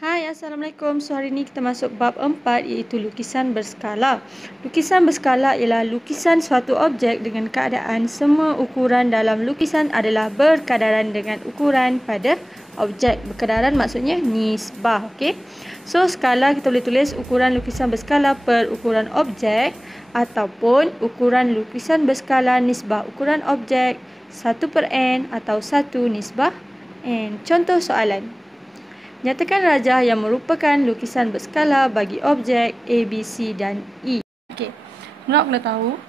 Hai, Assalamualaikum. So, hari ini kita masuk bab 4 iaitu lukisan berskala. Lukisan berskala ialah lukisan suatu objek dengan keadaan semua ukuran dalam lukisan adalah berkadaran dengan ukuran pada objek. Berkadaran maksudnya nisbah. Okey. So, skala kita boleh tulis ukuran lukisan berskala per ukuran objek ataupun ukuran lukisan berskala nisbah ukuran objek 1/n atau 1 nisbah n. Contoh soalan. Nyatakan rajah yang merupakan lukisan berskala bagi objek A, B, C dan E. Okey. Nak kena tahu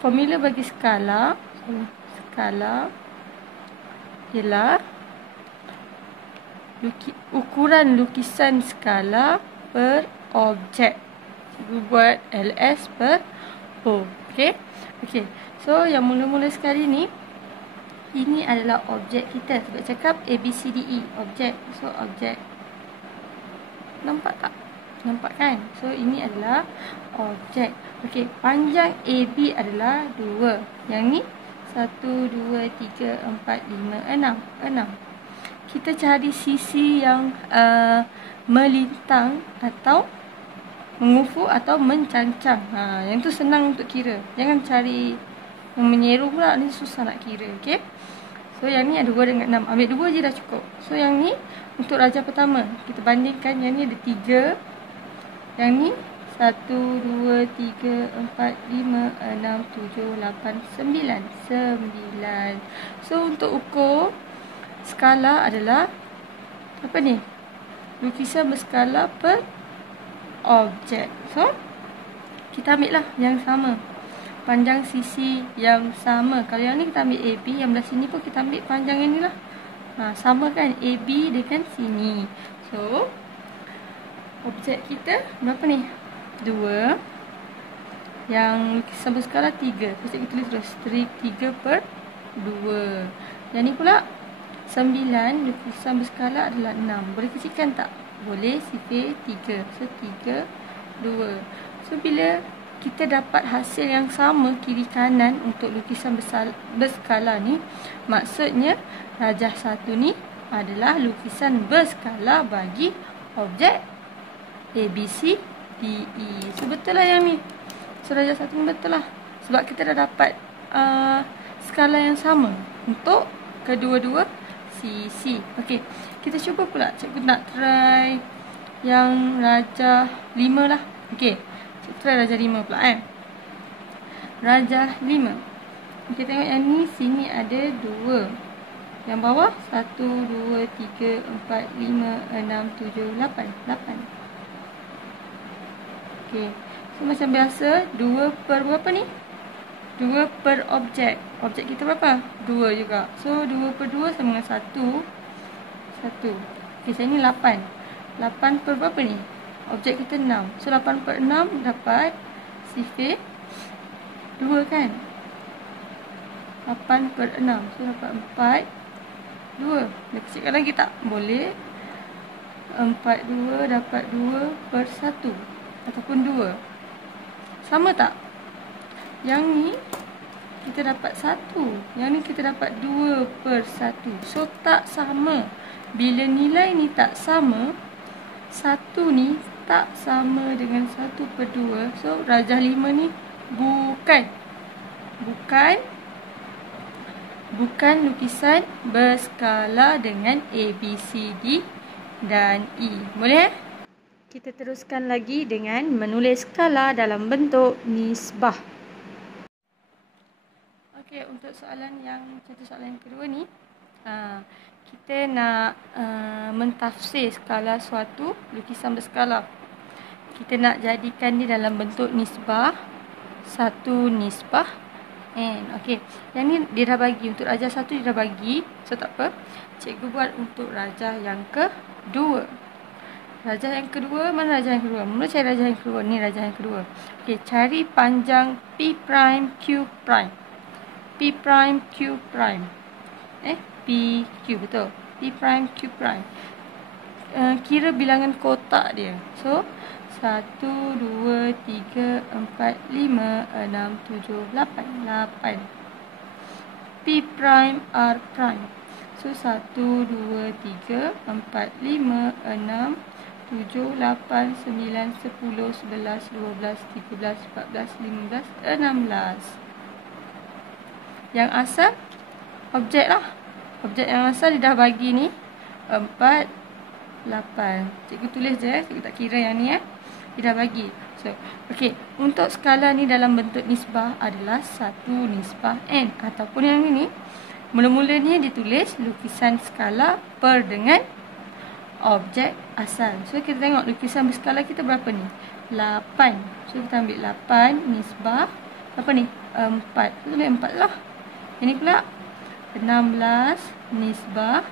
formula bagi skala. Skala ialah ukuran lukisan skala per objek. Cikgu buat LS per O. Okey. Okey. So yang mula-mula sekali ni, ini adalah objek kita. Sebab cakap A, B, C, D, E. Objek. So, objek. Nampak tak? Nampak kan? So, ini adalah objek. Okey. Panjang AB adalah 2. Yang ni 1, 2, 3, 4, 5, 6. 6. Kita cari sisi yang melintang atau mengufuk atau mencancang. Yang tu senang untuk kira. Jangan cari yang menyeru pula, ni susah nak kira. Okey. So, yang ni ada 2 dengan 6. Ambil 2 je dah cukup. So, yang ni untuk rajah pertama. Kita bandingkan yang ni ada 3. Yang ni 1, 2, 3, 4, 5, 6, 7, 8, 9. 9. So, untuk ukur skala adalah apa ni? Lukisan berskala per objek. So, kita ambil lah yang sama. Panjang sisi yang sama. Kalau yang ni kita ambil AB, yang belah sini pun kita ambil panjang yang ni lah. Sama kan AB dengan sini. So, objek kita berapa ni? 2. Yang lukisan berskala 3. Lepas kita tulis terus 3/2. Yang ni pula 9. Lukisan berskala adalah 6. Boleh kecilkan tak? Boleh. Sifir 3. So, 3/2. So, bila kita dapat hasil yang sama kiri kanan untuk lukisan berskala ni, maksudnya rajah 1 ni adalah lukisan berskala bagi objek A, B, C, D, E. So, betul lah yang ni. So, rajah 1 ni betul lah. Sebab kita dah dapat skala yang sama untuk kedua-dua sisi. Okey, kita cuba pula. Cikgu nak try yang rajah 5 lah. Okey. Try rajah 5 pula kan. Rajah 5. Kita tengok yang ni, sini ada 2. Yang bawah 1, 2, 3, 4, 5, 6, 7, 8. 8. Okey. So macam biasa 2 per berapa ni? 2 per objek. Objek kita berapa? 2 juga. So 2/2 sama dengan 1. 1. Okey, saya ni 8. 8 per berapa ni? Objek kita 6. So, 8/6 dapat sifir 2 kan? 8/6. So, dapat 4, 2. Dia kecilkan lagi tak? Boleh. 4/2 dapat 2/1. Ataupun 2. Sama tak? Yang ni, kita dapat 1. Yang ni, kita dapat 2/1. So, tak sama. Bila nilai ni tak sama, 1 ni tak sama dengan 1/2. So, rajah 5 ni bukan lukisan berskala dengan A, B, C, D dan E. Boleh? Kita teruskan lagi dengan menulis skala dalam bentuk nisbah. Okey, untuk soalan contoh soalan yang kedua ni, kita nak mentafsir skala suatu lukisan berskala. Kita nak jadikan dia dalam bentuk nisbah 1 nisbah n. Okey. Yang ni dia dah bagi. Untuk rajah 1 dia dah bagi. So, tak apa. Cikgu buat untuk rajah yang kedua. Rajah yang kedua. Mana rajah yang kedua? Mula cari rajah yang kedua. Ni rajah yang kedua. Okey. Cari panjang P prime Q prime. P prime Q prime. PQ, betul. P prime Q prime. Kira bilangan kotak dia. So, 1, 2, 3, 4, 5, 6, 7, 8. 8. P prime R prime. So 1, 2, 3, 4, 5, 6, 7, 8, 9, 10, 11, 12, 13, 14, 15, 16. Yang asal objek lah. Objek yang asal dia dah bagi ni 4, 8. Cikgu tulis je, cikgu tak kira yang ni dia dah bagi. So, okey, untuk skala ni dalam bentuk nisbah adalah 1 nisbah n. Ataupun yang ini, mula-mulanya ditulis lukisan skala per dengan objek asal. So, kita tengok lukisan berskala kita berapa ni? 8. So, kita ambil 8 nisbah apa ni? 4. So, tulis 4 lah. Ini pula 16 nisbah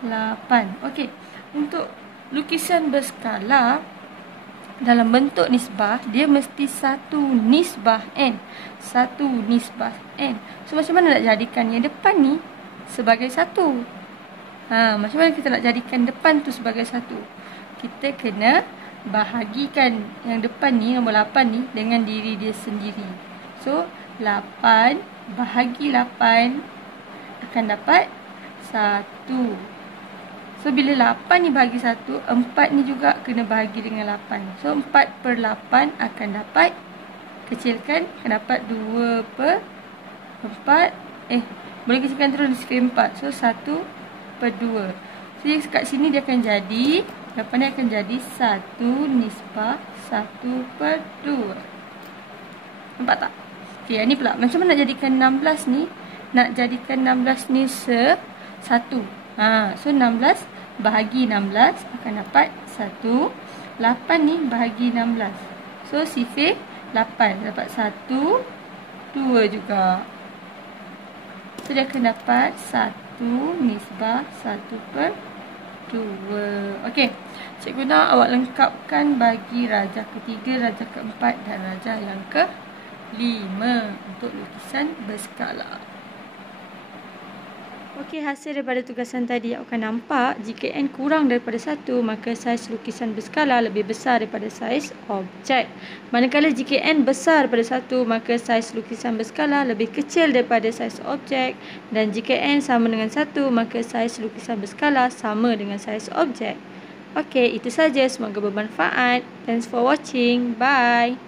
8. Okey, untuk lukisan berskala dalam bentuk nisbah, dia mesti 1 nisbah n. 1 nisbah n. So, macam mana nak jadikan yang depan ni sebagai 1? Macam mana kita nak jadikan depan tu sebagai 1? Kita kena bahagikan yang depan ni, nombor 8 ni, dengan diri dia sendiri. So, 8 bahagi 8 akan dapat 1. So, bila 8 ni bahagi 1, 4 ni juga kena bahagi dengan 8. So, 4 per 8 akan dapat, kecilkan, akan dapat 2 per 4. Boleh kecilkan terus di 4. So, 1 per 2. So, kat sini dia akan jadi, 8 ni akan jadi 1 nisbah 1 per 2. Nampak tak? Okay, yang ni pula. Macam mana nak jadikan 16 ni? Nak jadikan 16 ni 1. So, 16 bahagi 16 akan dapat 1. 8 ni bahagi 16. So, sifir 8. Dapat 1, 2 juga. So, dia akan dapat 1 nisbah 1 per 2. Okey. Cikgu nak awak lengkapkan bagi rajah ketiga, rajah keempat dan rajah yang ke-5 untuk lukisan berskala. Okey, hasil daripada tugasan tadi awak akan nampak jika n kurang daripada 1, maka saiz lukisan berskala lebih besar daripada saiz objek. Manakala jika n besar daripada 1, maka saiz lukisan berskala lebih kecil daripada saiz objek. Dan jika n sama dengan 1, maka saiz lukisan berskala sama dengan saiz objek. Okey, itu saja. Semoga bermanfaat. Thanks for watching. Bye.